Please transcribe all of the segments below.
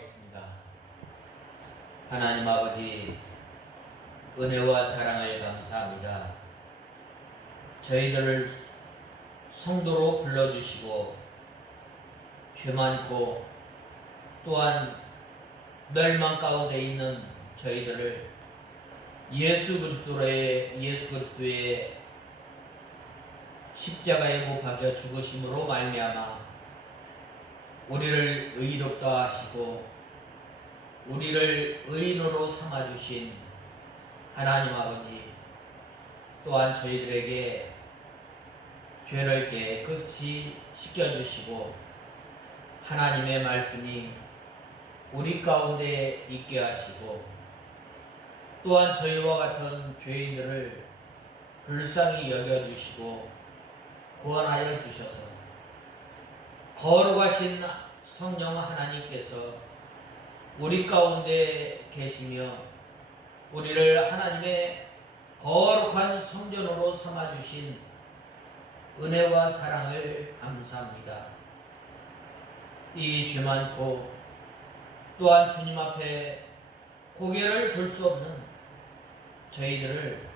기도하겠습니다. 하나님 아버지, 은혜와 사랑을 감사합니다. 저희들을 성도로 불러주시고 죄 많고 또한 멸망 가운데 있는 저희들을 예수 그리스도의 십자가에 못 박혀 죽으심으로 말미암아 우리를 의롭다 하시고 우리를 의인으로 삼아주신 하나님 아버지, 또한 저희들에게 죄를 깨끗이 씻겨주시고 하나님의 말씀이 우리 가운데 있게 하시고 또한 저희와 같은 죄인들을 불쌍히 여겨주시고 구원하여 주셔서 거룩하신 성령 하나님께서 우리 가운데 계시며 우리를 하나님의 거룩한 성전으로 삼아주신 은혜와 사랑을 감사합니다. 이 죄 많고 또한 주님 앞에 고개를 들 수 없는 저희들을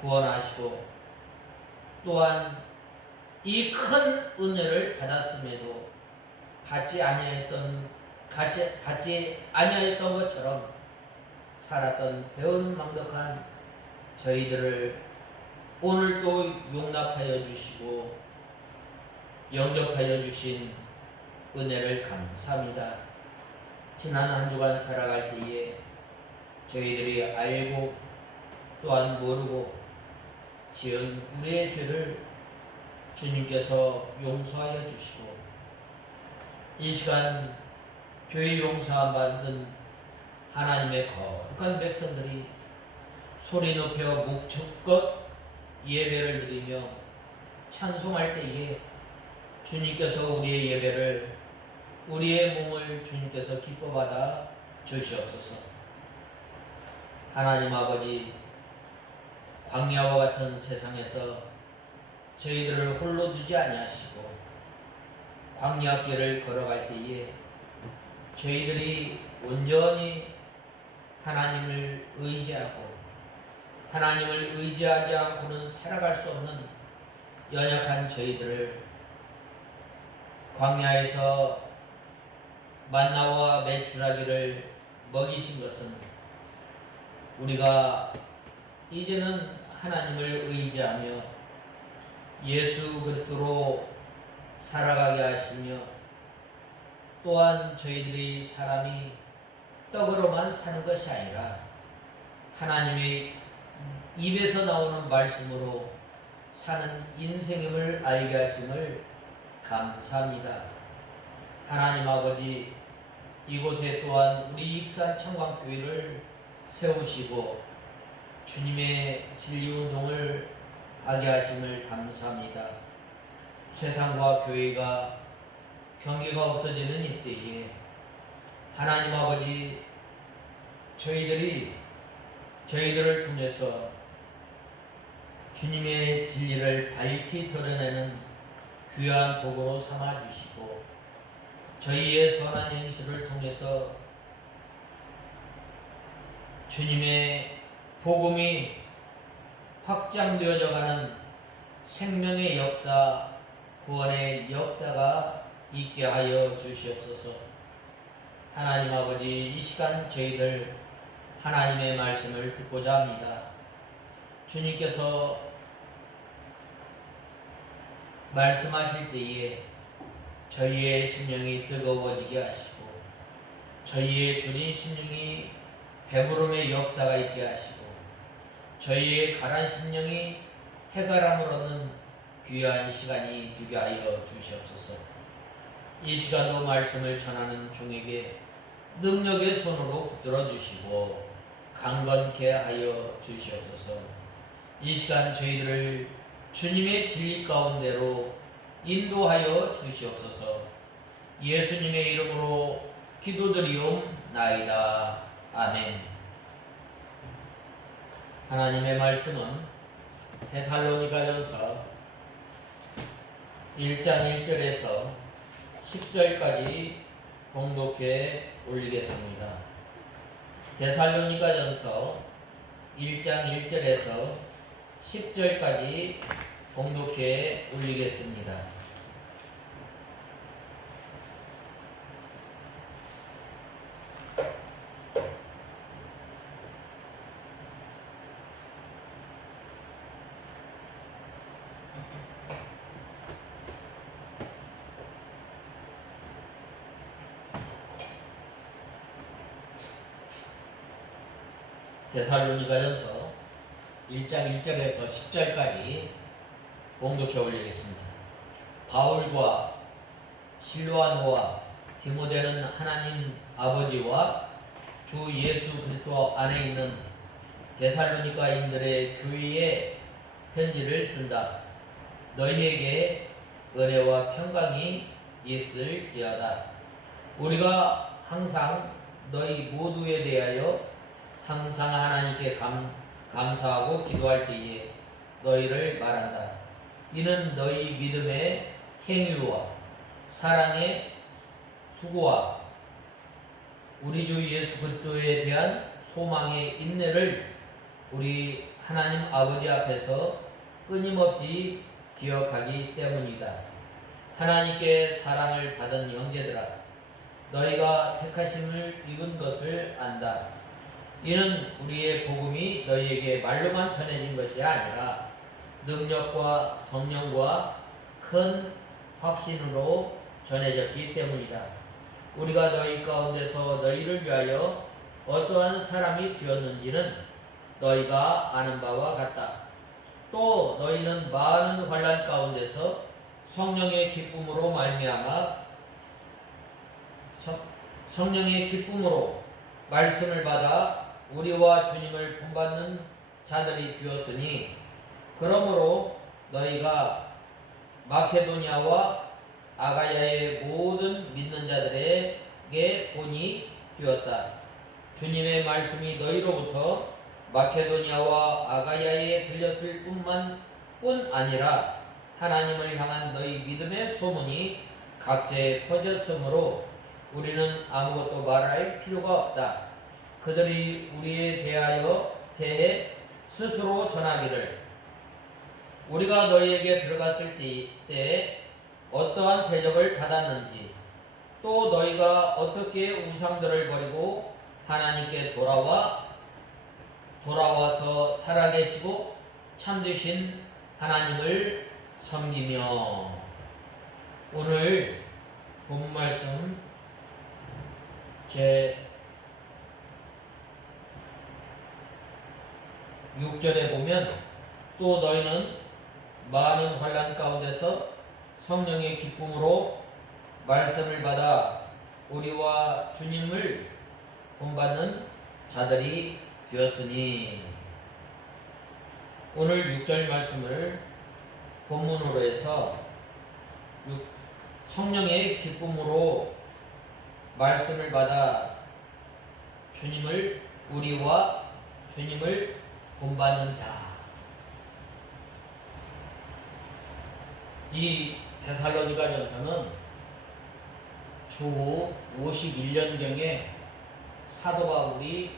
구원하시고 또한 이 큰 은혜를 받았음에도 받지 아니하였던 것처럼 살았던 배은망덕한 저희들을 오늘도 용납하여 주시고 영접하여 주신 은혜를 감사합니다. 지난 한 주간 살아갈 때에 저희들이 알고 또한 모르고 지은 우리의 죄를 주님께서 용서하여 주시고 이 시간 교회 용서함 받은 하나님의 거룩한 백성들이 소리 높여 목축껏 예배를 드리며 찬송할 때에 주님께서 우리의 예배를, 우리의 몸을 주님께서 기뻐받아 주시옵소서. 하나님 아버지, 광야와 같은 세상에서 저희들을 홀로 두지 아니하시고 광야길을 걸어갈 때에 저희들이 온전히 하나님을 의지하고 하나님을 의지하지 않고는 살아갈 수 없는 연약한 저희들을 광야에서 만나와 메추라기를 먹이신 것은 우리가 이제는 하나님을 의지하며 예수 그리스도로 살아가게 하시며 또한 저희들이 사람이 떡으로만 사는 것이 아니라 하나님의 입에서 나오는 말씀으로 사는 인생임을 알게 하심을 감사합니다. 하나님 아버지, 이곳에 또한 우리 익산 청광교회를 세우시고 주님의 진리운동을 하게 하심을 감사합니다. 세상과 교회가 경계가 없어지는 이때에 하나님 아버지, 저희들을 통해서 주님의 진리를 밝히 드러내는 귀한 도구로 삼아주시고 저희의 선한 행실을 통해서 주님의 복음이 확장되어져가는 생명의 역사, 구원의 역사가 있게 하여 주시옵소서. 하나님 아버지, 이 시간 저희들 하나님의 말씀을 듣고자 합니다. 주님께서 말씀하실 때에 저희의 심령이 뜨거워지게 하시고 저희의 주린 심령이 배부름의 역사가 있게 하시고 저희의 가란 심령이 해가람을 얻는 귀한 시간이 되게 하여 주시옵소서. 이 시간도 말씀을 전하는 종에게 능력의 손으로 붙들어 주시고 강건케 하여 주시옵소서. 이 시간 저희들을 주님의 진리 가운데로 인도하여 주시옵소서. 예수님의 이름으로 기도드리옵나이다. 아멘. 하나님의 말씀은 데살로니가전서 1장 1절에서 10절까지 봉독해 올리겠습니다. 데살로니가전서 1장 1절에서 10절까지 봉독해 올리겠습니다. 데살로니가전서 1장 1절에서 10절까지 봉독해 올리겠습니다. 바울과 실로아노와 디모데는 하나님 아버지와 주 예수 그리스도 안에 있는 데살로니가인들의 교회에 편지를 쓴다. 너희에게 은혜와 평강이 있을지어다. 우리가 항상 너희 모두에 대하여 항상 하나님께 감사하고 기도할 때에 너희를 말한다. 이는 너희 믿음의 행위와 사랑의 수고와 우리 주 예수 그리스도에 대한 소망의 인내를 우리 하나님 아버지 앞에서 끊임없이 기억하기 때문이다. 하나님께 사랑을 받은 형제들아, 너희가 택하심을 입은 것을 안다. 이는 우리의 복음이 너희에게 말로만 전해진 것이 아니라 능력과 성령과 큰 확신으로 전해졌기 때문이다. 우리가 너희 가운데서 너희를 위하여 어떠한 사람이 되었는지는 너희가 아는 바와 같다. 또 너희는 많은 환난 가운데서 성령의 기쁨으로 말미암아 성령의 기쁨으로 말씀을 받아 우리와 주님을 본받는 자들이 되었으니, 그러므로 너희가 마케도니아와 아가야의 모든 믿는 자들에게 본이 되었다. 주님의 말씀이 너희로부터 마케도니아와 아가야에 들렸을 뿐 아니라 하나님을 향한 너희 믿음의 소문이 각지에 퍼졌으므로 우리는 아무것도 말할 필요가 없다. 그들이 우리에 대해 스스로 전하기를, 우리가 너희에게 들어갔을 때에 어떠한 대접을 받았는지, 또 너희가 어떻게 우상들을 버리고 하나님께 돌아와서 살아계시고 참되신 하나님을 섬기며. 오늘 본 말씀 제 6절에 보면, 또 너희는 많은 환난 가운데서 성령의 기쁨으로 말씀을 받아 우리와 주님을 본받는 자들이 되었으니. 오늘 6절 말씀을 본문으로 해서 성령의 기쁨으로 말씀을 받아 우리와 주님을 본받는 자. 이 데살로니가전서는 주 51년경에 사도 바울이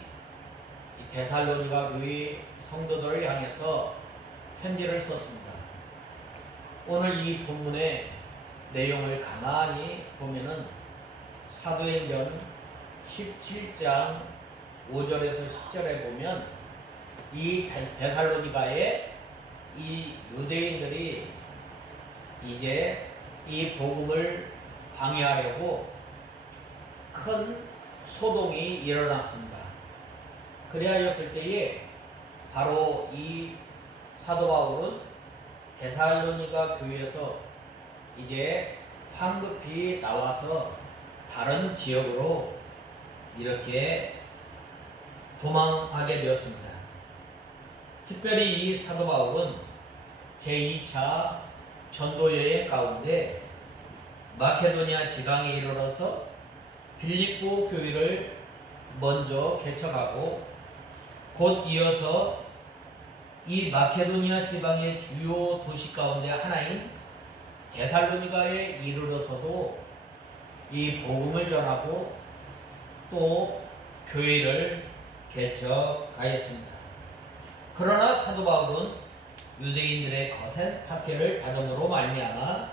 데살로니가 교회 성도들을 향해서 편지를 썼습니다. 오늘 이 본문의 내용을 가만히 보면은 사도행전 17장 5절에서 10절에 보면 이 데살로니가의 이 유대인들이 이제 이 복음을 방해하려고 큰 소동이 일어났습니다. 그리하였을 때에 바로 이 사도 바울은 데살로니가 교회에서 이제 황급히 나와서 다른 지역으로 이렇게 도망하게 되었습니다. 특별히 이 사도 바울은 제2차 전도여행 가운데 마케도니아 지방에 이르러서 빌립보 교회를 먼저 개척하고, 곧 이어서 이 마케도니아 지방의 주요 도시 가운데 하나인 데살로니가에 이르러서도 이 복음을 전하고 또 교회를 개척하였습니다. 그러나 사도 바울은 유대인들의 거센 박해를 받음으로 말미암아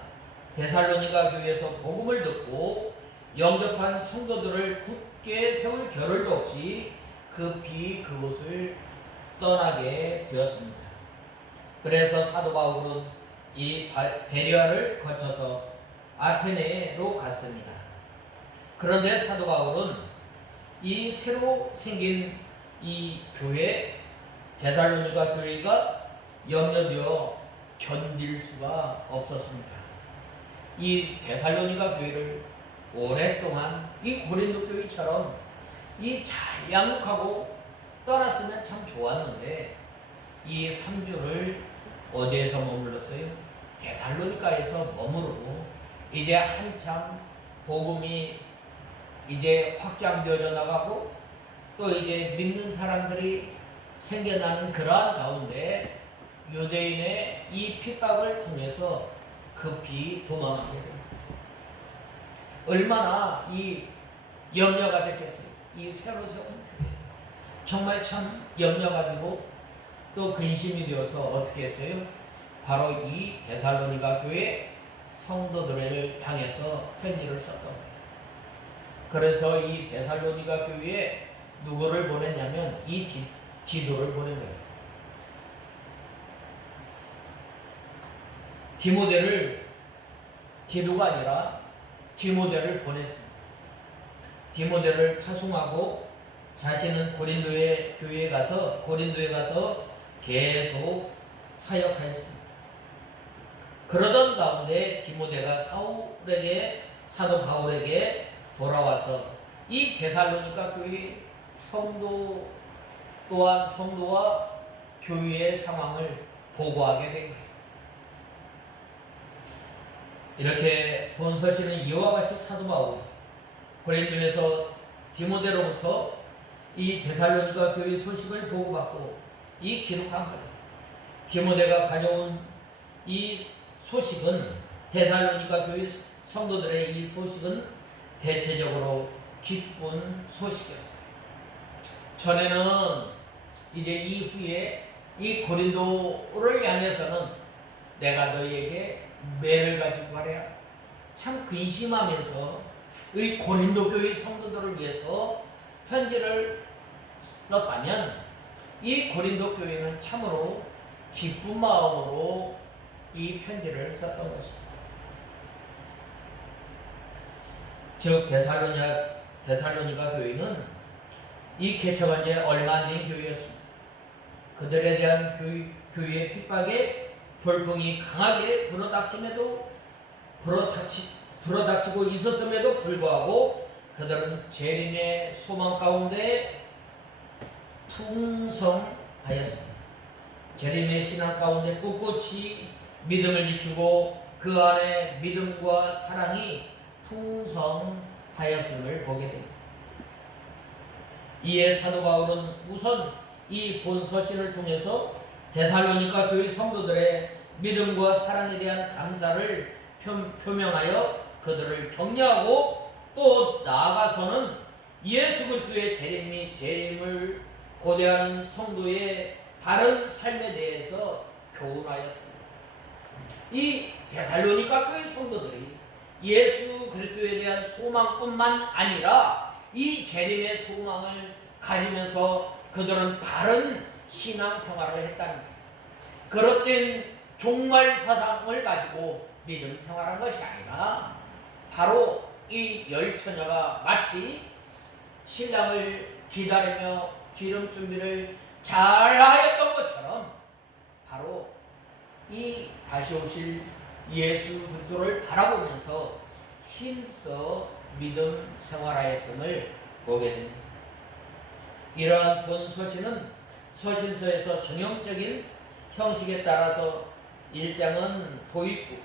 데살로니가 교회에서 복음을 듣고 영접한 성도들을 굳게 세울 겨를도 없이 급히 그곳을 떠나게 되었습니다. 그래서 사도 바울은 이 베레아를 거쳐서 아테네로 갔습니다. 그런데 사도 바울은 이 새로 생긴 이 교회, 데살로니가 교회가 염려되어 견딜 수가 없었습니다. 이 데살로니가 교회를 오랫동안 이 고린도 교회처럼 이 잘 양육하고 떠났으면 참 좋았는데 이 3주를 어디에서 머물렀어요? 데살로니가에서 머무르고 이제 한참 복음이 이제 확장되어져 나가고 또 이제 믿는 사람들이 생겨나는 그러한 가운데 유대인의 이 핍박을 통해서 급히 도망하게 됩니다. 얼마나 이 염려가 됐겠어요. 이 새로 세운 교회 정말 참 염려가 되고 또 근심이 되어서 어떻게 했어요? 바로 이 데살로니가 교회 성도들을 향해서 편지를 썼던 거예요. 그래서 이 데살로니가 교회에 누구를 보냈냐면 이 디도를 보낸 거예요. 디도가 아니라 디모데를 보냈습니다. 디모데를 파송하고 자신은 고린도에 가서 계속 사역하였습니다. 그러던 가운데 디모데가 사도 바울에게 돌아와서 이 데살로니가 교회 성도와 교회의 상황을 보고하게 된 거예요. 이렇게 본서실은 이와 같이 사도 바울이 고린도에서 디모데로부터 이 데살로니가 교회 소식을 보고받고 이 기록한 거예요. 디모데가 가져온 이 소식은 데살로니가 교회 성도들의 이 소식은 대체적으로 기쁜 소식이었어요. 전에는 이제 이후에 이 고린도를 향해서는 내가 너희에게 매를 가지고 가랴 참 근심하면서 이 고린도 교회 성도들을 위해서 편지를 썼다면 이 고린도 교회는 참으로 기쁜 마음으로 이 편지를 썼던 것입니다. 즉 데살로니가 교회는 이 개척한 지 얼마 안 된 교회였습니다. 그들에 대한 교회의 핍박에 돌풍이 강하게 불어닥치고 있었음에도 불구하고 그들은 재림의 소망 가운데 풍성하였습니다. 재림의 신앙 가운데 꿋꿋이 믿음을 지키고 그 안에 믿음과 사랑이 풍성하였음을 보게 됩니다. 이에 사도 바울은 우선 이 본서신을 통해서 데살로니가 교회 성도들의 믿음과 사랑에 대한 감사를 표명하여 그들을 격려하고 또 나아가서는 예수 그리스도의 재림 및 재림을 고대하는 성도의 바른 삶에 대해서 교훈하였습니다. 이 데살로니가 교회 성도들이 예수 그리스도에 대한 소망뿐만 아니라 이 재림의 소망을 가지면서 그들은 바른 신앙생활을 했다는 거예요. 그릇된 종말 사상을 가지고 믿음 생활한 것이 아니라 바로 이 열 처녀가 마치 신랑을 기다리며 기름 준비를 잘 하였던 것처럼 바로 이 다시 오실 예수 그리스도를 바라보면서 힘써 믿음 생활하였음을 보게 됩니다. 이러한 본서신은 서신서에서 정형적인 형식에 따라서 1장은 도입부,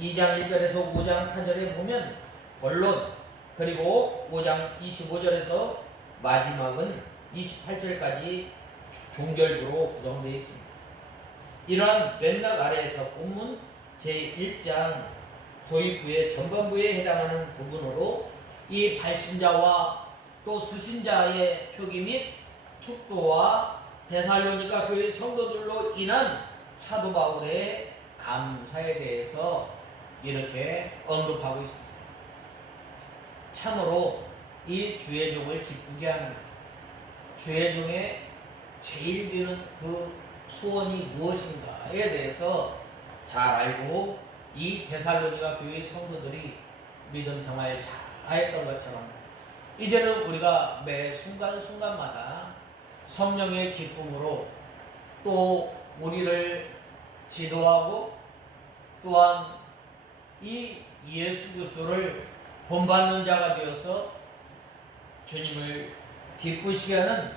2장 1절에서 5장 4절에 보면 본론, 그리고 5장 25절에서 마지막은 28절까지 종결부로 구성되어 있습니다. 이러한 맥락 아래에서 본문 제1장 도입부의 전반부에 해당하는 부분으로 이 발신자와 또 수신자의 표기 및 축도와 데살로니가 교회 성도들로 인한 사도 바울의 감사에 대해서 이렇게 언급하고 있습니다. 참으로 이 주의 종을 기쁘게 하는 주의 종의 제일 비는 그 소원이 무엇인가에 대해서 잘 알고 이 데살로니가 교회 성도들이 믿음 생활 잘 했던 것처럼 이제는 우리가 매 순간순간마다 성령의 기쁨으로 또 우리를 지도하고 또한 이 예수 그리스도를 본받는 자가 되어서 주님을 기쁘시게 하는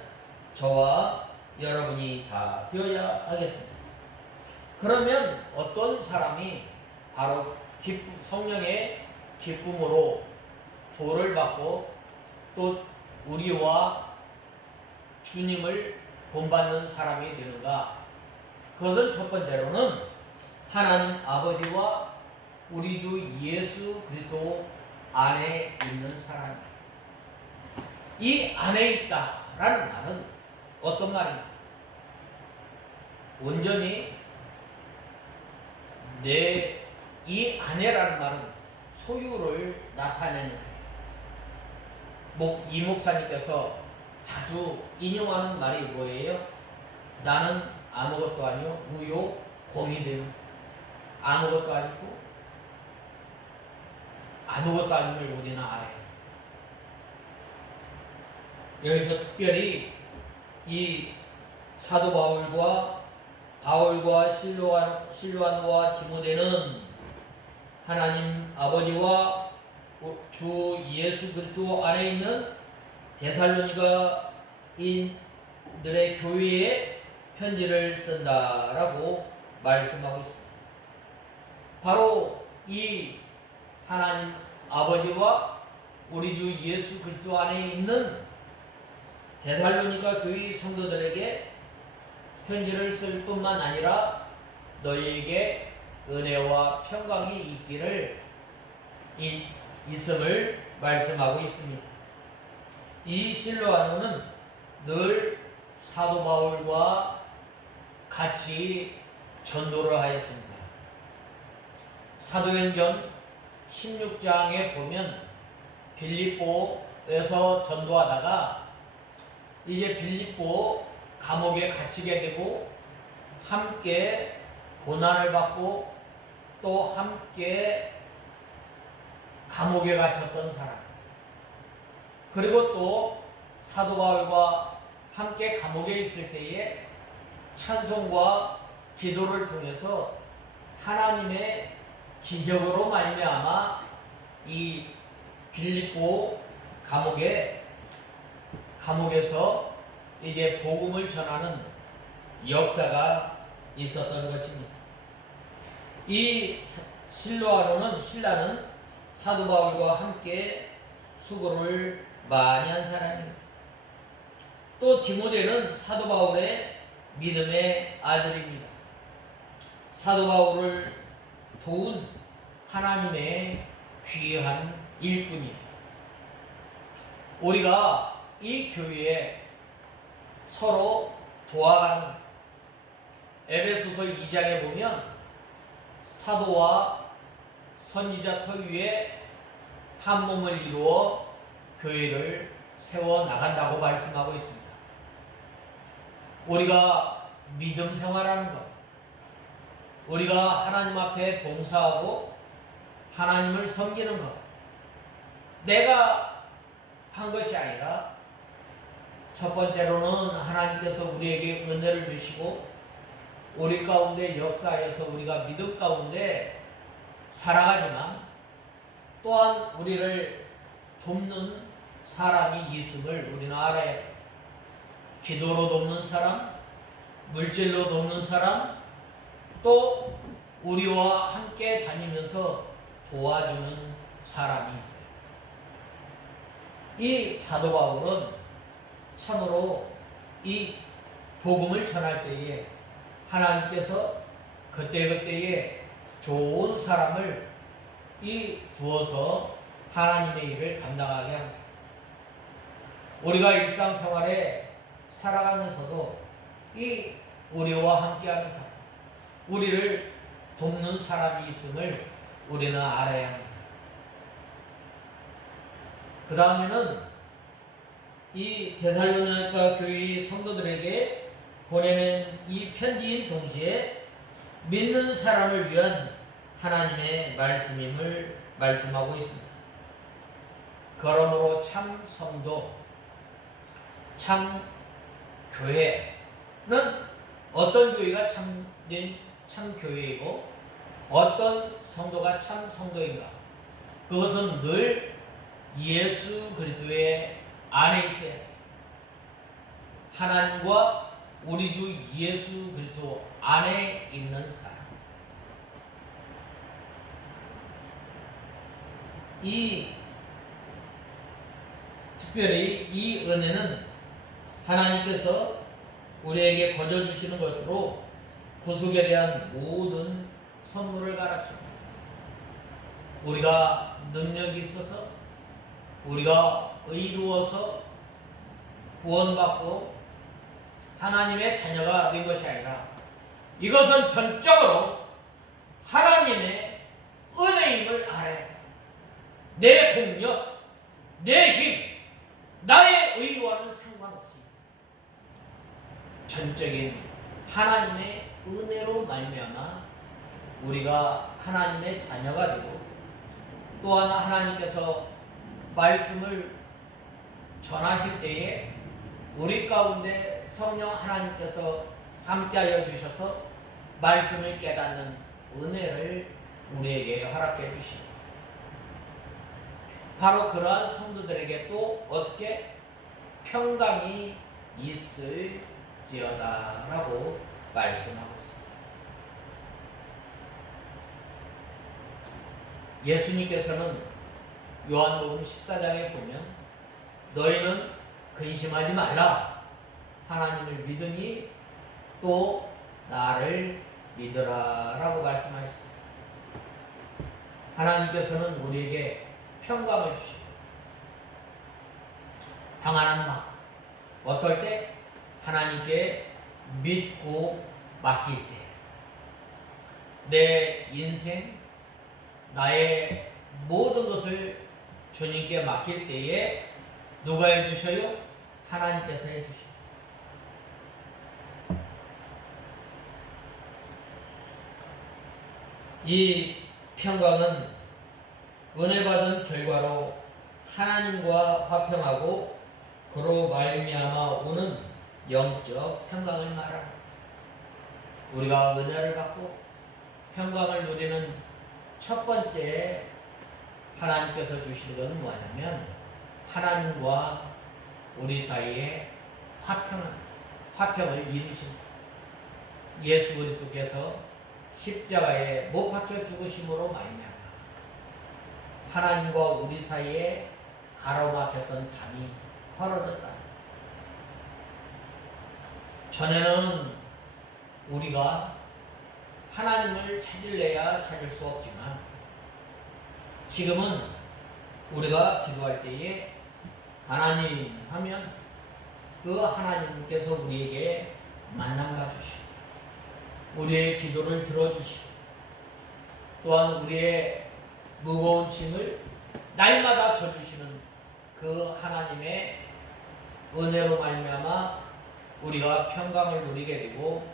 저와 여러분이 다 되어야 하겠습니다. 그러면 어떤 사람이 바로 성령의 기쁨으로 도를 받고 또 우리와 주님을 본받는 사람이 되는가? 그것은 첫 번째로는 하나님 아버지와 우리 주 예수 그리스도 안에 있는 사람입니다. 이 안에 있다라는 말은 어떤 말입니까? 온전히 이 안에라는 말은 소유를 나타내는 거예요. 이 목사님께서 자주 인용하는 말이 뭐예요? 나는 아무것도 아니요 무요 곰이 되는 아무것도 아니고 아무것도 아님을 우리는 알아요. 여기서 특별히 이 사도 바울과 실로아노와 디모데는 하나님 아버지와 주 예수 그리스도 안에 있는 데살로니가인들의 교회에 편지를 쓴다라고 말씀하고 있습니다. 바로 이 하나님 아버지와 우리 주 예수 그리스도 안에 있는 데살로니가 교회 성도들에게 편지를 쓸 뿐만 아니라 너희에게 은혜와 평강이 있음을 말씀하고 있습니다. 이 실로아노는 늘 사도 바울과 같이 전도를 하였습니다. 사도행전 16장에 보면 빌립보에서 전도하다가 이제 빌립보 감옥에 갇히게 되고 함께 고난을 받고 또 함께 감옥에 갇혔던 사람, 그리고 또 사도 바울과 함께 감옥에 있을 때에 찬송과 기도를 통해서 하나님의 기적으로 말미암아 이 빌립보 감옥에서 이제 복음을 전하는 역사가 있었던 것입니다. 이 신라는 사도 바울과 함께 수고를 많이 한 사람입니다. 또 디모데는 사도 바울의 믿음의 아들입니다. 사도 바울을 도운 하나님의 귀한 일꾼이에요. 우리가 이 교회에 서로 도와가는 에베소서 2장에 보면 사도와 선지자 터 위에 한 몸을 이루어 교회를 세워 나간다고 말씀하고 있습니다. 우리가 믿음 생활하는 것, 우리가 하나님 앞에 봉사하고 하나님을 섬기는 것, 내가 한 것이 아니라 첫 번째로는 하나님께서 우리에게 은혜를 주시고 우리 가운데 역사에서 우리가 믿음 가운데 살아가지만 또한 우리를 돕는 사람이 있음을 우리는 알아야 해요. 기도로 돕는 사람, 물질로 돕는 사람, 또 우리와 함께 다니면서 도와주는 사람이 있어요. 이 사도 바울은 참으로 이 복음을 전할 때에 하나님께서 그때그때에 좋은 사람을 두어서 하나님의 일을 감당하게 합니다. 우리가 일상생활에 살아가면서도 이 우리와 함께하는 사람, 우리를 돕는 사람이 있음을 우리는 알아야 합니다. 그 다음에는 이 데살로니가 교회 성도들에게 보내는 이 편지인 동시에 믿는 사람을 위한 하나님의 말씀임을 말씀하고 있습니다. 그러므로 참 성도, 참 교회는 어떤 교회가 참된 참 교회이고 어떤 성도가 참 성도인가? 그것은 늘 예수 그리스도의 안에 있어야 해요. 하나님과 우리 주 예수 그리스도 안에 있는 사람. 특별히 이 은혜는 하나님께서 우리에게 거저 주시는 것으로 구속에 대한 모든 선물을 가르칩니다. 우리가 능력이 있어서, 우리가 의로워서 구원받고 하나님의 자녀가 된 것이 아니라 이것은 전적으로 하나님의 은혜임을 알아야 해요. 내 공력, 내 힘, 나의 의와는 상관없이 전적인 하나님의 은혜로 말미암아 우리가 하나님의 자녀가 되고, 또한 하나님께서 말씀을 전하실 때에 우리 가운데 성령 하나님께서 함께하여 주셔서 말씀을 깨닫는 은혜를 우리에게 허락해 주십니다. 바로 그러한 성도들에게 또 어떻게 평강이 있을지어다라고 말씀하고 있습니다. 예수님께서는 요한복음 14장에 보면 너희는 근심하지 말라, 하나님을 믿으니 또 나를 믿으라 라고 말씀하셨습니다. 하나님께서는 우리에게 평강을 주시고 평안한 마음, 어떨 때? 하나님께 믿고 맡길 때, 내 인생, 나의 모든 것을 주님께 맡길 때에 누가 해주셔요? 하나님께서 해주십니다. 이 평강은 은혜 받은 결과로 하나님과 화평하고 그로 말미암아 오는 영적 평강을 말합니다. 우리가 은혜를 받고 평강을 누리는 첫 번째 하나님께서 주시는 것은 뭐냐면 하나님과 우리 사이에 화평을 이루십니다. 예수 그리스도께서 십자가에 못 박혀 죽으심으로 말미암아 하나님과 우리 사이에 가로막혔던 담이 헐어졌다. 전에는 우리가 하나님을 찾을래야 찾을 수 없지만 지금은 우리가 기도할 때에 하나님 하면 그 하나님께서 우리에게 만남을 주시고 우리의 기도를 들어주시고 또한 우리의 무거운 짐을 날마다 져주시는 그 하나님의 은혜로 말미암아 우리가 평강을 누리게 되고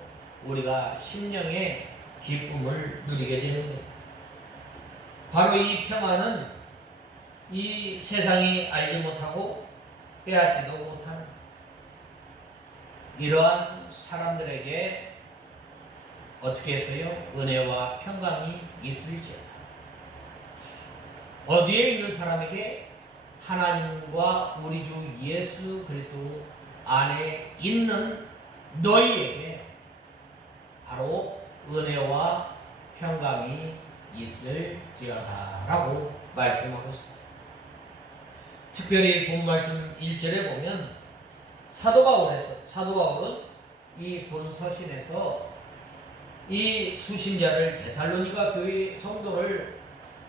우리가 심령의 기쁨을 누리게 되는 거예요. 바로 이 평안은 이 세상이 알지 못하고 빼앗지도 못하는 이러한 사람들에게 어떻게 해서요? 은혜와 평강이 있을지어다. 어디에 있는 사람에게? 하나님과 우리 주 예수 그리스도 안에 있는 너희에게 바로 은혜와 평강이 있을지어다 라고 말씀하고 있습니다. 특별히 본 말씀 1절에 보면 사도 바울은 이 본 서신에서 이 수신자를 데살로니가 교회 성도를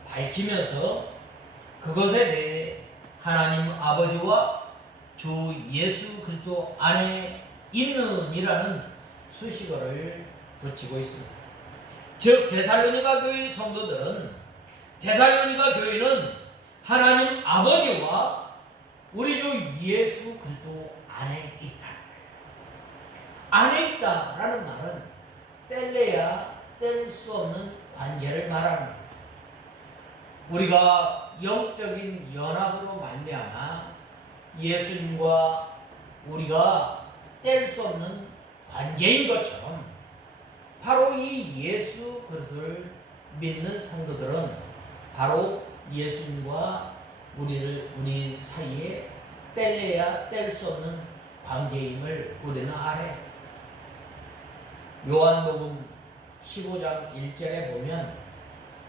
밝히면서 그것에 대해 하나님 아버지와 주 예수 그리스도 안에 있는이라는 수식어를 붙이고 있습니다. 즉 데살로니가 교회 성도들은 데살로니가 교회는 하나님 아버지와 우리 주 예수 그리스도 안에 있다. 안에 있다라는 말은 뗄래야 뗄 수 없는 관계를 말하는 거예요. 우리가 영적인 연합으로 말미암아 예수님과 우리가 뗄 수 없는 관계인 것처럼 바로 이 예수 그리스도를 믿는 성도들은 바로 예수님과 우리 사이에 뗄래야 뗄 수 없는 관계임을 우리는 알아요. 요한복음 15장 1절에 보면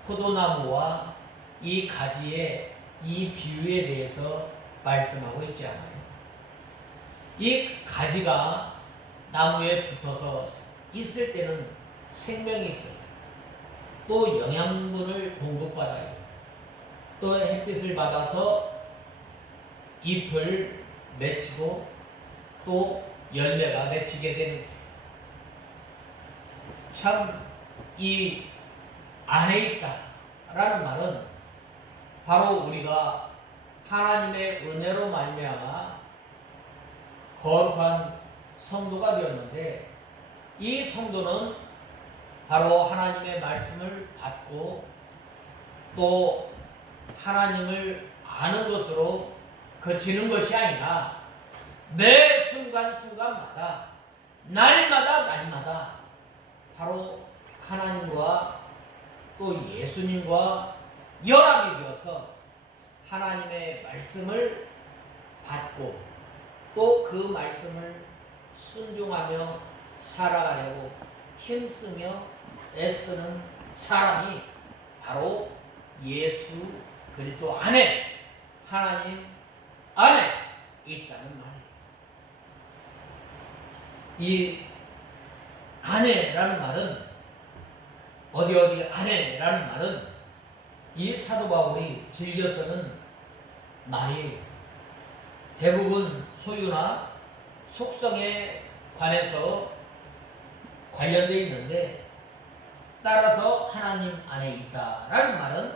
포도나무와 이 가지의 이 비유에 대해서 말씀하고 있지 않아요. 이 가지가 나무에 붙어서 있을 때는 생명이 있어요. 또 영양분을 공급받아요. 또 햇빛을 받아서 잎을 맺히고 또 열매가 맺히게 되는 거예요. 참 이 안에 있다라는 말은 바로 우리가 하나님의 은혜로 말미암아 거룩한 성도가 되었는데 이 성도는 바로 하나님의 말씀을 받고 또 하나님을 아는 것으로 그치는 것이 아니라 매 순간순간마다 날마다 바로 하나님과 또 예수님과 연합이 되어서 하나님의 말씀을 받고 또 그 말씀을 순종하며 살아가려고 힘쓰며 애쓰는 사람이 바로 예수 그리스도 안에 하나님 안에 있다는 말이에요. 이 안에라는 말은 어디 안에라는 말은 이 사도 바울이 즐겨 쓰는 말이에요. 대부분 소유나 속성에 관해서 관련되어 있는데 따라서 하나님 안에 있다라는 말은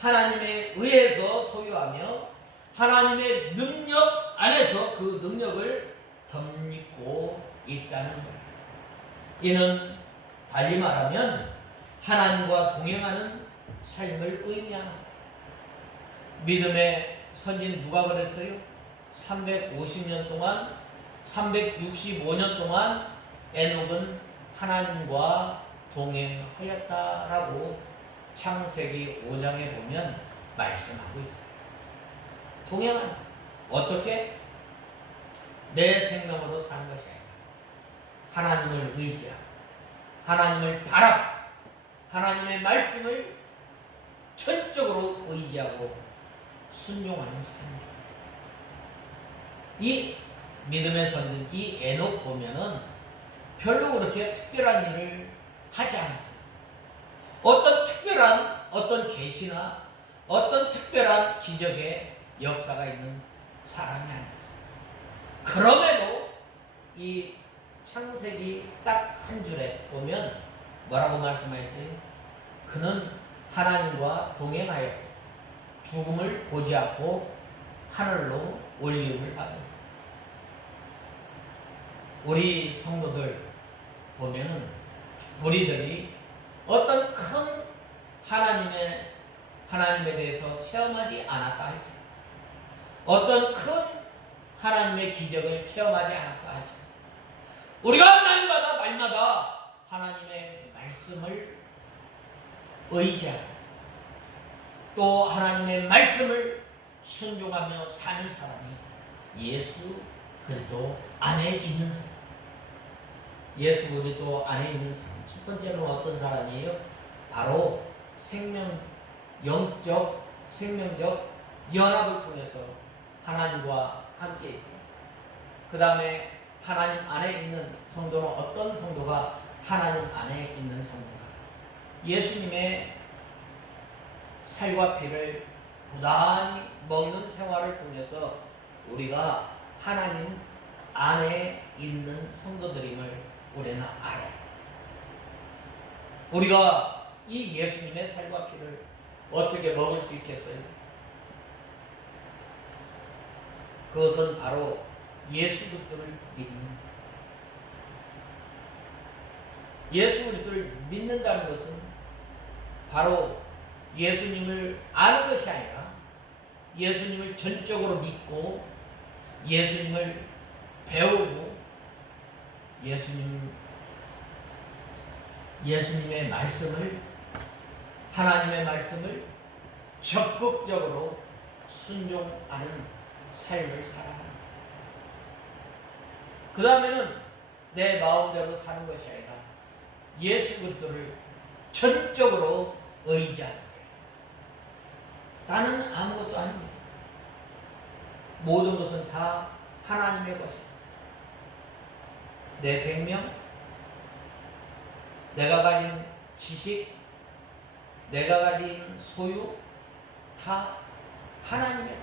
하나님에 의해서 소유하며 하나님의 능력 안에서 그 능력을 덧입고 있다는 거예요. 이는 달리 말하면 하나님과 동행하는 삶을 의미합니다. 믿음의 선진 누가 그랬어요? 350년 동안 365년 동안 에녹은 하나님과 동행하였다라고 창세기 5장에 보면 말씀하고 있어요. 동행은 어떻게? 내 생명으로 사는 것이 아니라 하나님을 의지하고 하나님을 바라고 하나님의 말씀을 철저로 의지하고 순종하는 삶입니다. 이 믿음의 선진 이 에녹 보면은 별로 그렇게 특별한 일을 하지 않았어요. 어떤 특별한 어떤 계시나 어떤 특별한 기적의 역사가 있는 사람이 아니었어요. 그럼에도 이 창세기 딱 한 줄에 보면 뭐라고 말씀하셨어요? 그는 하나님과 동행하였고 죽음을 보지 않고 하늘로 올림을 받았다. 우리 성도들 보면은 우리들이 어떤 큰 하나님에 대해서 체험하지 않았다 할지 어떤 큰 하나님의 기적을 체험하지 않았다 할지 우리가 날마다 하나님의 말씀을 의지하고 또 하나님의 말씀을 순종하며 사는 사람이 예수 그리스도 안에 있는 사람. 예수 그리스도 안에 있는 사람. 첫 번째로는 어떤 사람이에요? 바로 영적 생명적 연합을 통해서 하나님과 함께 있고 그 다음에 하나님 안에 있는 성도는 어떤 성도가 하나님 안에 있는 성도가 예수님의 살과 피를 부단히 먹는 생활을 통해서 우리가 하나님 안에 있는 성도들임을 우리는 알아요. 우리가 이 예수님의 살과 피를 어떻게 먹을 수 있겠어요? 그것은 바로 예수 그리스도를 믿는, 예수 그리스도를 믿는다는 것은 바로 예수님을 아는 것이 아니라 예수님을 전적으로 믿고 예수님을 배우고 예수님의 말씀을, 하나님의 말씀을 적극적으로 순종하는 삶을 살아가는, 그 다음에는 내 마음대로 사는 것이 아니라 예수 그리스도를 전적으로 의지하는 거예요. 나는 아무것도 아닙니다. 모든 것은 다 하나님의 것입니다. 내 생명, 내가 가진 지식, 내가 가진 소유, 다 하나님의 것.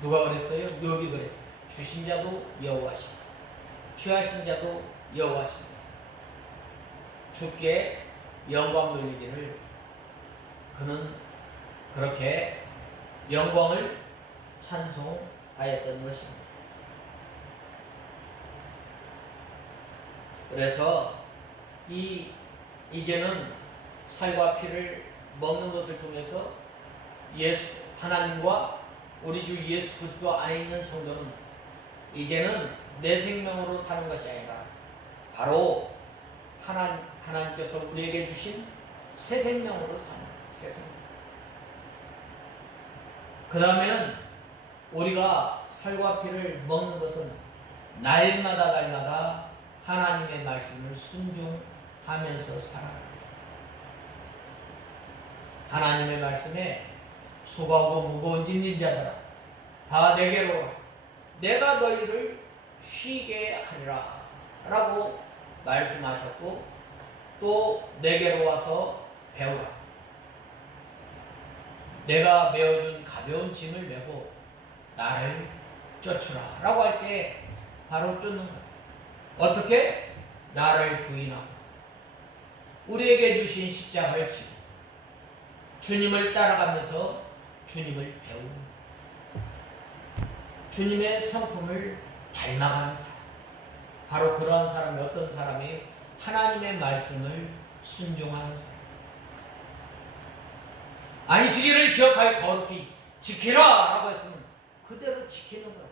누가 그랬어요? 욥이 그랬죠. 주신 자도 여호와시다, 취하신 자도 여호와시다. 주께 영광 돌리기를 그는 그렇게 영광을 찬송하였던 것입니다. 그래서 이제는 살과 피를 먹는 것을 통해서 하나님과 우리 주 예수 그리스도 안에 있는 성도는 이제는 내 생명으로 사는 것이 아니라 바로 하나님께서 우리에게 주신 새 생명으로 사는 새 생명. 그 다음에는 우리가 살과 피를 먹는 것은 날마다 하나님의 말씀을 순종하면서 살아갑니다. 하나님의 말씀에 수고하고 무거운 짐진 자들아 다 내게로 오라, 내가 너희를 쉬게 하리라 라고 말씀하셨고, 또 내게로 와서 배우라, 내가 메어준 가벼운 짐을 메고 나를 쫓으라 라고 할 때 바로 쫓는 거예요. 어떻게? 나를 부인하고 우리에게 주신 십자가를 지고 주님을 따라가면서 주님을 배우는, 주님의 성품을 닮아가는 사람, 바로 그러한 사람이 어떤 사람이 하나님의 말씀을 순종하는 사람. 안식일을 기억하여 거룩히 지키라 라고 했으면 그대로 지키는 거예요.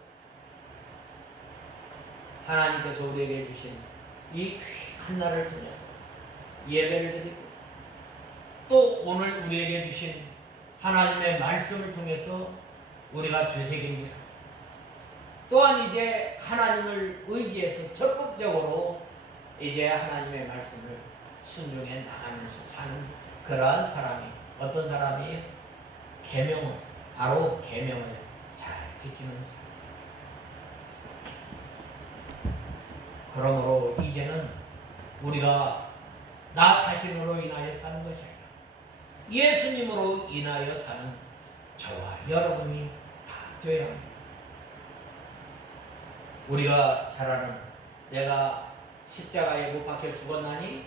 하나님께서 우리에게 주신 이 귀한 날을 통해서 예배를 드리고, 또 오늘 우리에게 주신 하나님의 말씀을 통해서 우리가 되새김질하고, 또한 이제 하나님을 의지해서 적극적으로 이제 하나님의 말씀을 순종해 나가면서 사는 그러한 사람이 어떤 사람이 계명을, 바로 계명을 잘 지키는 사람. 그러므로 이제는 우리가 나 자신으로 인하여 사는 것이 아니라 예수님으로 인하여 사는 저와 여러분이 다 되어야 합니다. 우리가 잘 아는 내가 십자가에 못 박혀 죽었나니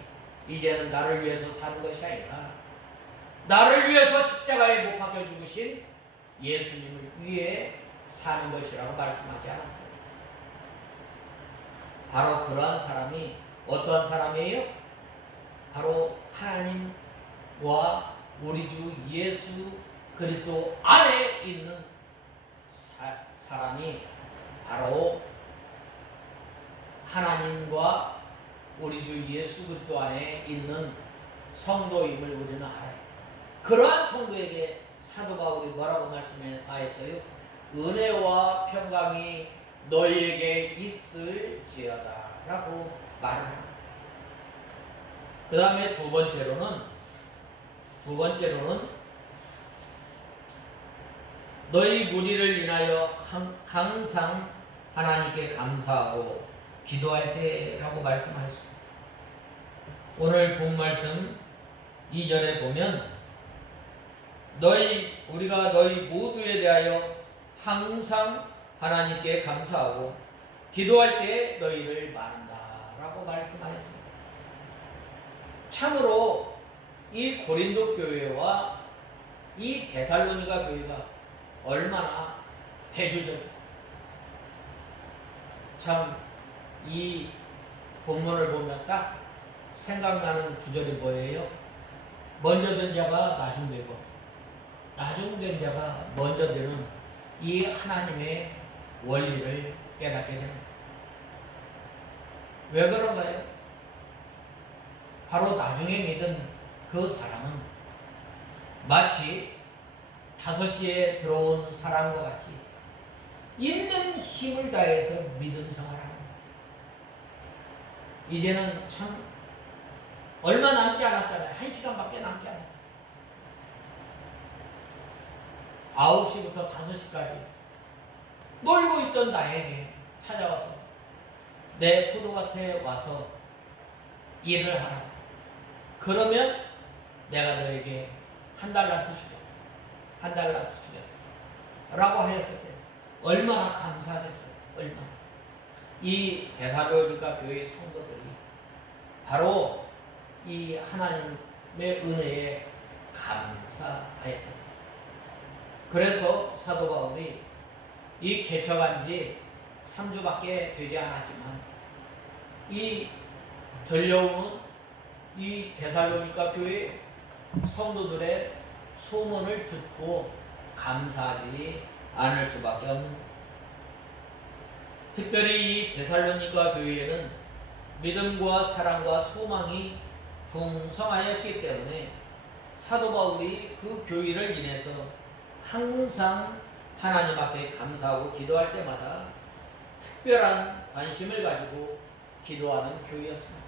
이제는 나를 위해서 사는 것이 아니라 나를 위해서 십자가에 못 박혀 죽으신 예수님을 위해 사는 것이라고 말씀하지 않았어요. 바로 그러한 사람이 어떠한 사람이에요? 바로 하나님과 우리 주 예수 그리스도 안에 있는 사람이 바로 하나님과 우리 주 예수 그리스도 안에 있는 성도임을 우리는 알아요. 그러한 성도에게 사도 바울이 뭐라고 말씀하였어요? 은혜와 평강이 너희에게 있을지어다 라고 말을 합니다. 그 다음에 두 번째로는 너희 무리를 인하여 항상 하나님께 감사하고 기도할 때라고 말씀하셨습니다. 오늘 본 말씀 2절에 보면 우리가 너희 모두에 대하여 항상 하나님께 감사하고 기도할 때 너희를 많은다 라고 말씀하셨습니다. 참으로 이 고린도 교회와 이 데살로니가 교회가 얼마나 대조적이고, 참 이 본문을 보면 딱 생각나는 구절이 뭐예요? 먼저 된 자가 나중 되고 나중 된 자가 먼저 되는 이 하나님의 원리를 깨닫게 됩니다. 왜 그런가요? 바로 나중에 믿은 그 사람은 마치 5시에 들어온 사람과 같이 있는 힘을 다해서 믿음 생활합니다. 이제는 참 얼마 남지 않았잖아요. 1시간밖에 남지 않았어요. 9시부터 5시까지 놀고 있던 나에게 찾아와서 내 포도밭에 와서 일을 하라. 그러면 내가 너에게 $1 주겠다. $1 주겠다. 라고 하였을 때 얼마나 감사하겠어요. 얼마나. 이 데살로니가 교회의 성도들이 바로 이 하나님의 은혜에 감사하였다. 그래서 사도 바울이 이 개척한 지 3주밖에 되지 않았지만 이 들려오는 이 데살로니가 교회 성도들의 소문을 듣고 감사하지 않을 수밖에 없는, 특별히 이 데살로니가 교회에는 믿음과 사랑과 소망이 풍성하였기 때문에 사도 바울이 그 교회를 인해서 항상 하나님 앞에 감사하고 기도할 때마다 특별한 관심을 가지고 기도하는 교회였습니다.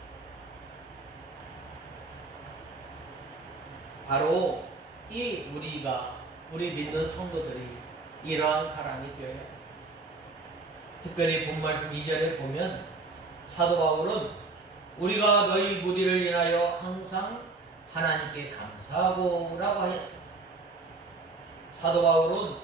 바로 우리 믿는 성도들이 이러한 사람이 되어야 합니다. 특별히 본 말씀 2절에 보면 사도 바울은 우리가 너희 무리를 인하여 항상 하나님께 감사하고 라고 하였습니다. 사도 바울은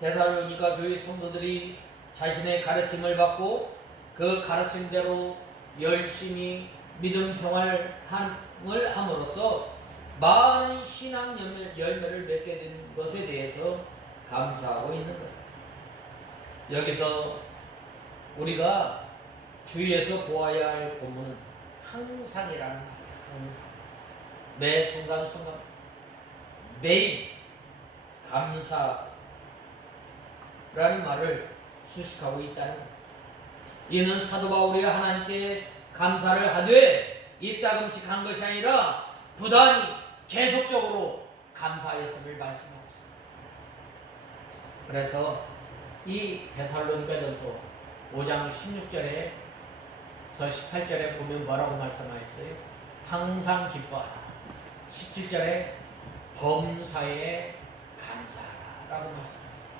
데살로니가 교회 성도들이 자신의 가르침을 받고 그 가르침대로 열심히 믿음 생활을 함으로써 많은 신앙 열매를 맺게 된 것에 대해서 감사하고 있는 거예요. 여기서 우리가 주위에서 보아야 할 본문은 항상이라는 말, 항상. 매 순간순간 매일 감사라는 말을 수식하고 있다는 거예요. 이는 사도 바울이 하나님께 감사를 하되 이따금씩 한 것이 아니라 부단히 계속적으로 감사하였음을 말씀하고 있습니다. 그래서 이 데살로니가전서 5장 16절에서 18절에 보면 뭐라고 말씀하셨어요? 항상 기뻐하라. 17절에 범사에 감사하라고 말씀하셨어요.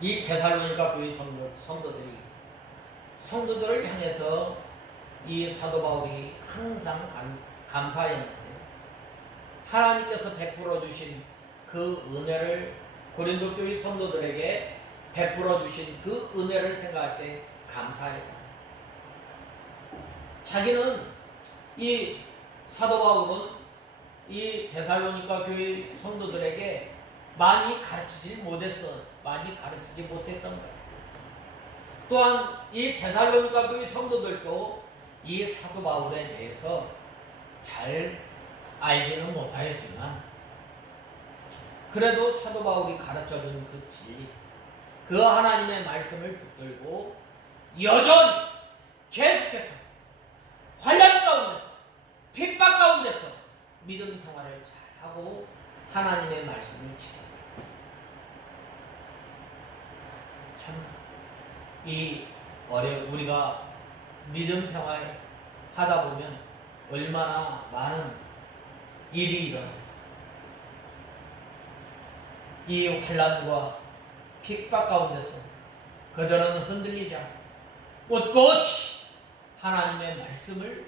이 데살로니가 교회 성도들이 성도들을 향해서 이 사도 바울이 항상 감사했는데 하나님께서 베풀어 주신 그 은혜를 고린도 교회 성도들에게 베풀어 주신 그 은혜를 생각할 때 감사했다. 자기는 이 사도 바울은 이 데살로니가 교회 성도들에게 많이 가르치지 못했던 거예요. 또한 이 데살로니가 교회 성도들도 이 사도 바울에 대해서 잘 알지는 못하였지만 그래도 사도 바울이 가르쳐준 그 진리, 그 하나님의 말씀을 붙들고 여전히 계속해서 환난 가운데서 핍박 가운데서 믿음 생활을 잘하고 하나님의 말씀을 지킵니다. 참 우리가 믿음 생활 하다 보면 얼마나 많은 일이 일어나요. 이 환난과 핍박 가운데서 그들은 흔들리지 않고 꼿꼿이 하나님의 말씀을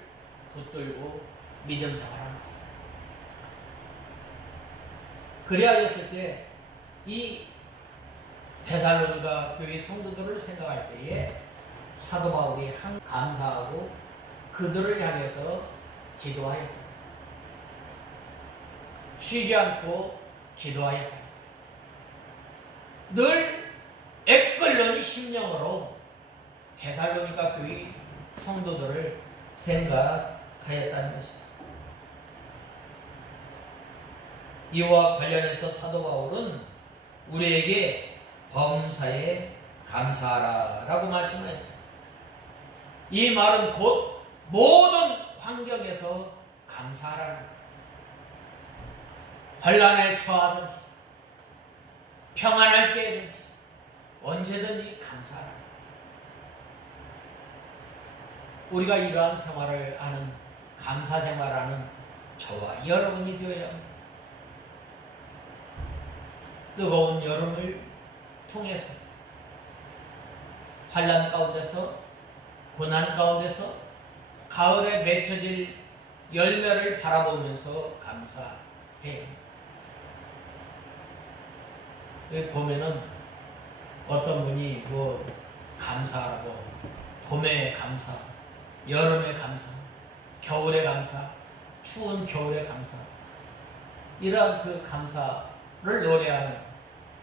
붙들고 믿음 생활하는 거예요. 그래야 했을 때 이 데살로니가 교회 성도들을 생각할 때에 사도 바울이 감사하고 그들을 향해서 기도하였다. 쉬지 않고 기도하였다. 늘 애끓는 심령으로 데살로니가 교회 성도들을 생각하였다는 것입니다. 이와 관련해서 사도 바울은 우리에게 범사에 감사하라 라고 말씀하셨습니다. 이 말은 곧 모든 환경에서 감사하라는 거예요. 환난에 처하든지 평안할 때든지 언제든지 감사하라. 우리가 이러한 생활을 하는, 감사 생활하는 저와 여러분이 되어야 합니다. 뜨거운 여름을 통해서 환난 가운데서, 고난 가운데서 가을에 맺혀질 열매를 바라보면서 감사해요. 여기 보면은 어떤 분이 뭐 감사하고, 봄에 감사, 여름에 감사, 겨울에 감사, 추운 겨울에 감사, 이러한 그 감사를 노래하는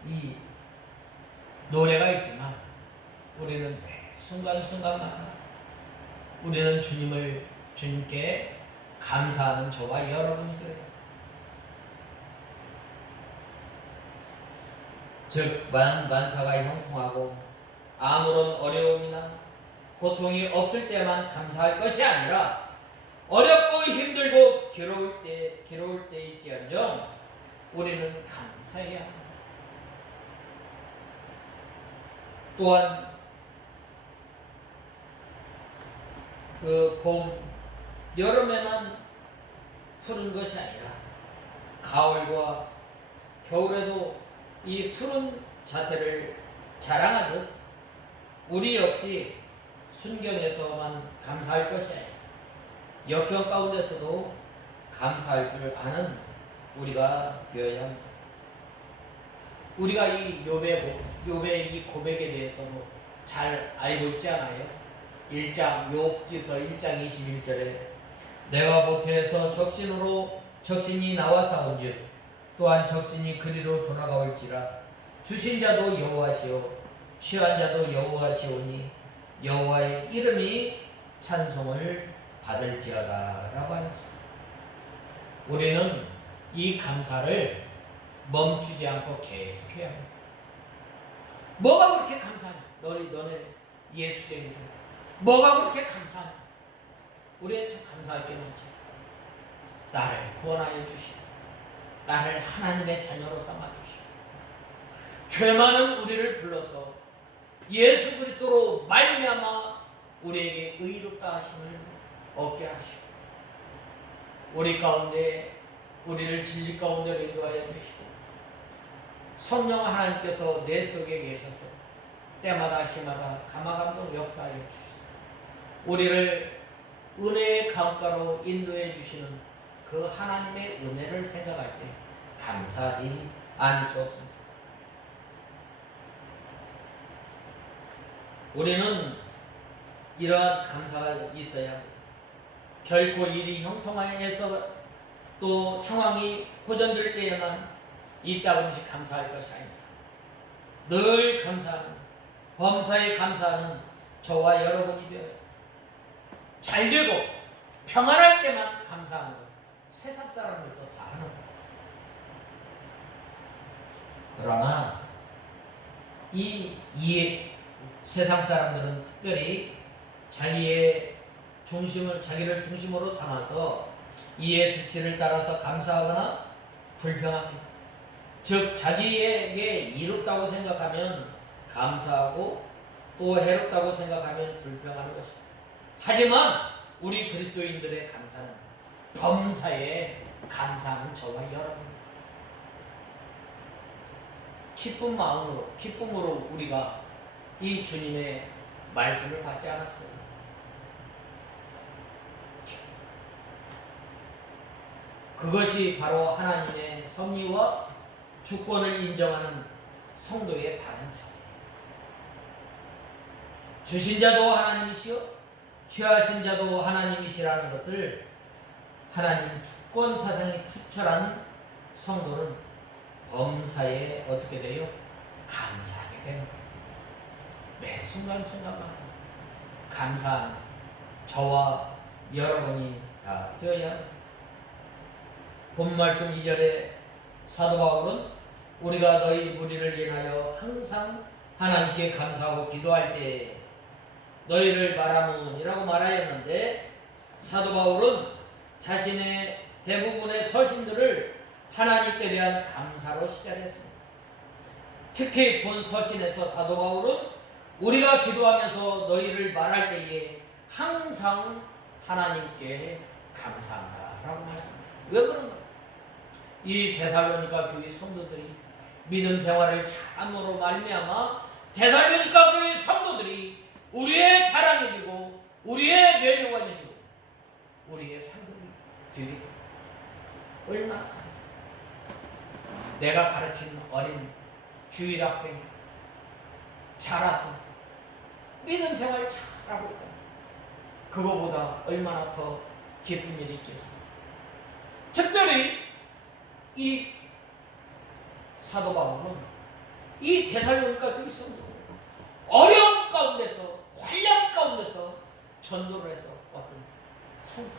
이 노래가 있지만 우리는 매 순간순간마다 우리는 주님께 감사하는 저와 여러분이 되어야 합니다. 즉 만사가 형통하고 아무런 어려움이나 고통이 없을 때만 감사할 것이 아니라 어렵고 힘들고 괴로울 때일지언정 우리는 감사해야 합니다. 또한 그 봄, 여름에만 푸른 것이 아니라 가을과 겨울에도 이 푸른 자태를 자랑하듯 우리 역시 순경에서만 감사할 것이 아니라 역경 가운데서도 감사할 줄 아는 우리가 되어야 합니다. 우리가 이 욥의 이 고백에 대해서도 잘 알고 있지 않아요? 1장 욥기서 1장 21절에 내가 보태에서 적신이 나와 싸운즉 또한 적신이 그리로 돌아가올지라 주신 자도 여호와시오 취한 자도 여호와시오니 여호와의 이름이 찬송을 받을지어다 라고 하였습니다. 우리는 이 감사를 멈추지 않고 계속해야 합니다. 뭐가 그렇게 감사하냐? 너네 예수쟁이들 뭐가 그렇게 감사하냐? 우리의 참 감사할 게 많지. 나를 구원하여 주시고 나를 하나님의 자녀로 삼아 주시고 죄 많은 우리를 불러서 예수 그리스도로 말미암아 우리에게 의롭다 하심을 얻게 하시고 우리 가운데 우리를 진리 가운데로 인도하여 주시고 성령 하나님께서 내 속에 계셔서 때마다 시마다 감화감동 역사하여 주시고 우리를 은혜의 강가로 인도해 주시는 그 하나님의 은혜를 생각할 때 감사하지 않을 수 없습니다. 우리는 이러한 감사가 있어야 합니다. 결코 일이 형통하여서 또 상황이 호전될 때에만 이따금씩 감사할 것이 아닙니다. 늘 감사하는, 범사에 감사하는 저와 여러분이 되어요. 잘 되고 평안할 때만 감사하는 것. 세상 사람들도 다 하는 거예요. 그러나 이 세상 사람들은 특별히 자기를 중심으로 삼아서 이의 특질을 따라서 감사하거나 불평합니다. 즉 자기에게 이롭다고 생각하면 감사하고 또 해롭다고 생각하면 불평하는 것입니다. 하지만 우리 그리스도인들의 감사는 범사에 감사하는 저와 여러분, 기쁨으로 우리가 이 주님의 말씀을 받지 않았어요. 그것이 바로 하나님의 섭리와 주권을 인정하는 성도의 바른 자세예요. 주신 자도 하나님이시요 취하신 자도 하나님이시라는 것을 하나님 주권 사상이 투철한 성도는 범사에 어떻게 돼요? 감사하게 되는 거예요. 매 순간순간마다 감사하는 저와 여러분이 다 되어야 합니다. 본 말씀 2절에 사도 바울은 우리가 너희 무리를 인하여 항상 하나님께 감사하고 기도할 때 너희를 바라문이라고 말하였는데, 사도 바울은 자신의 대부분의 서신들을 하나님께 대한 감사로 시작했습니다. 특히 본 서신에서 사도 바울은 우리가 기도하면서 너희를 말할 때에 항상 하나님께 감사한다라고 말씀했습니다. 왜 그런가? 이 데살로니가 교회 성도들이 믿음 생활을 참으로 말미암아 데살로니가 교회 성도들이 우리의 자랑이 되고 우리의 면류관이 되고 우리의 상급이 되게 얼마나 감사해요. 내가 가르친 어린 주일 학생이 자라서 믿음 생활 잘하고 있다. 그거보다 얼마나 더 기쁜 일이 있겠습니까? 특별히 이 사도 바울은 이 데살로니가 교회 성도 어려움 가운데서 환난 가운데서 전도를 해서 왔던 성도,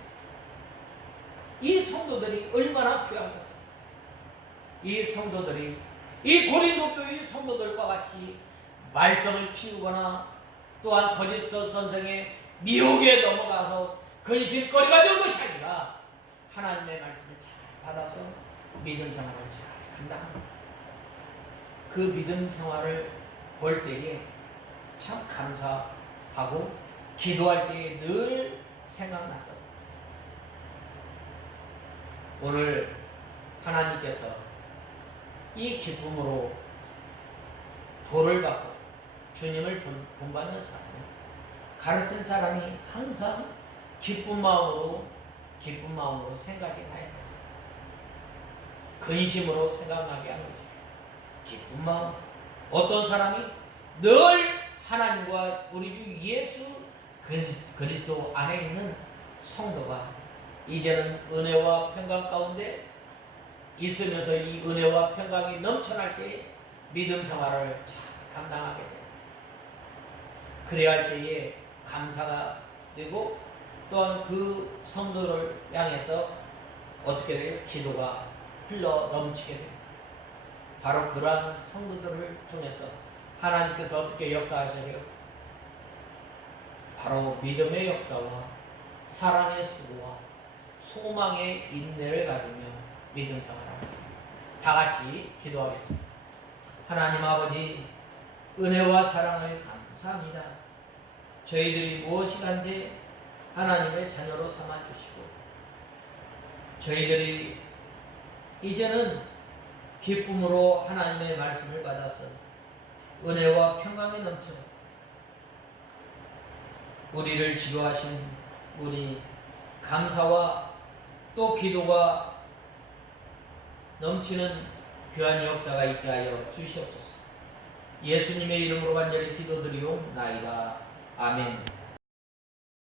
이 성도들이 얼마나 귀하겠어요. 이 성도들이 이 고린도 교회 성도들과 같이 말썽을 피우거나 또한 거짓 선생의 미혹에 넘어가서 근심거리가 될 것이 아니라 하나님의 말씀을 잘 받아서 믿음 생활을 잘 감당합니다. 그 믿음 생활을 볼 때에 참 감사하고 기도할 때에 늘 생각났다. 오늘 하나님께서 이 기쁨으로 도를 받고 주님을 본받는 사람이, 가르친 사람이 항상 기쁜 마음으로 생각이 나야 돼. 근심으로 생각나게 하는 것이죠. 기쁜 마음. 어떤 사람이 늘 하나님과 우리 주 예수 그리스도 안에 있는 성도가 이제는 은혜와 평강 가운데 있으면서 이 은혜와 평강이 넘쳐날 때 믿음 생활을 잘 감당하게 돼요. 그래야 할 때에 감사가 되고 또한 그 성도를 향해서 어떻게 돼요? 기도가 흘러 넘치게 돼요. 바로 그러한 성도들을 통해서 하나님께서 어떻게 역사하셔요? 바로 믿음의 역사와 사랑의 수고와 소망의 인내를 가지며 믿음 생활합니다. 다 같이 기도하겠습니다. 하나님 아버지, 은혜와 사랑을 감사합니다. 저희들이 무엇이간데 하나님의 자녀로 삼아주시고 저희들이 이제는 기쁨으로 하나님의 말씀을 받아서 은혜와 평강이 넘쳐 우리를 지도하신 우리 감사와 또 기도가 넘치는 귀한 역사가 있게 하여 주시옵소서. 예수님의 이름으로 간절히 기도드리옵나이다. 아멘.